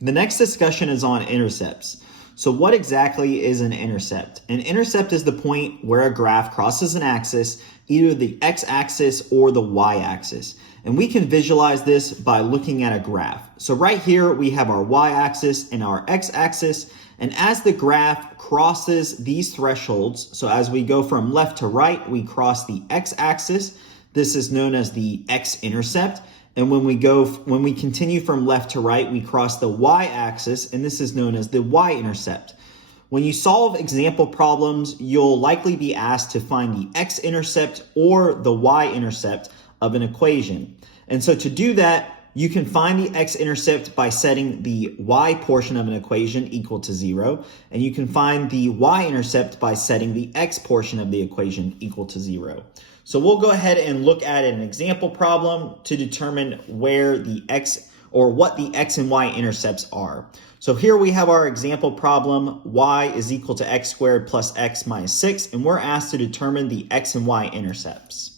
The next discussion is on intercepts. So what exactly is an intercept? An intercept is the point where a graph crosses an axis, either the x-axis or the y-axis. And we can visualize this by looking at a graph. So right here we have our y-axis and our x-axis, and as the graph crosses these thresholds, so as we go from left to right, we cross the x-axis. This is known as the x-intercept. And when we continue from left to right, we cross the y-axis, and this is known as the y-intercept. When you solve example problems, you'll likely be asked to find the x-intercept or the y-intercept of an equation. And so to do that, you can find the x-intercept by setting the y portion of an equation equal to 0, and you can find the y-intercept by setting the x portion of the equation equal to 0. So we'll go ahead and look at an example problem to determine where the x or what the x and y intercepts are. So here we have our example problem, y is equal to x squared plus x minus 6, and we're asked to determine the x and y intercepts.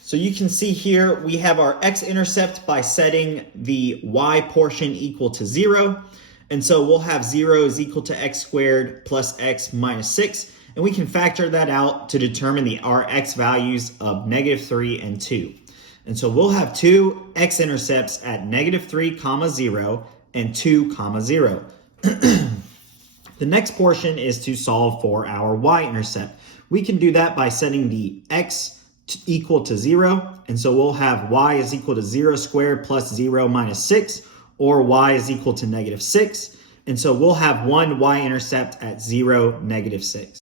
So you can see here we have our x-intercept by setting the y portion equal to 0. And so we'll have 0 is equal to x squared plus x minus 6. And we can factor that out to determine our x values of -3 and 2. And so we'll have two x-intercepts at -3, 0 and 2, 0. The next portion is to solve for our y-intercept. We can do that by setting the x equal to 0, and so we'll have y is equal to 0 squared plus 0 minus 6, or y is equal to -6, and so we'll have one y-intercept at 0, -6.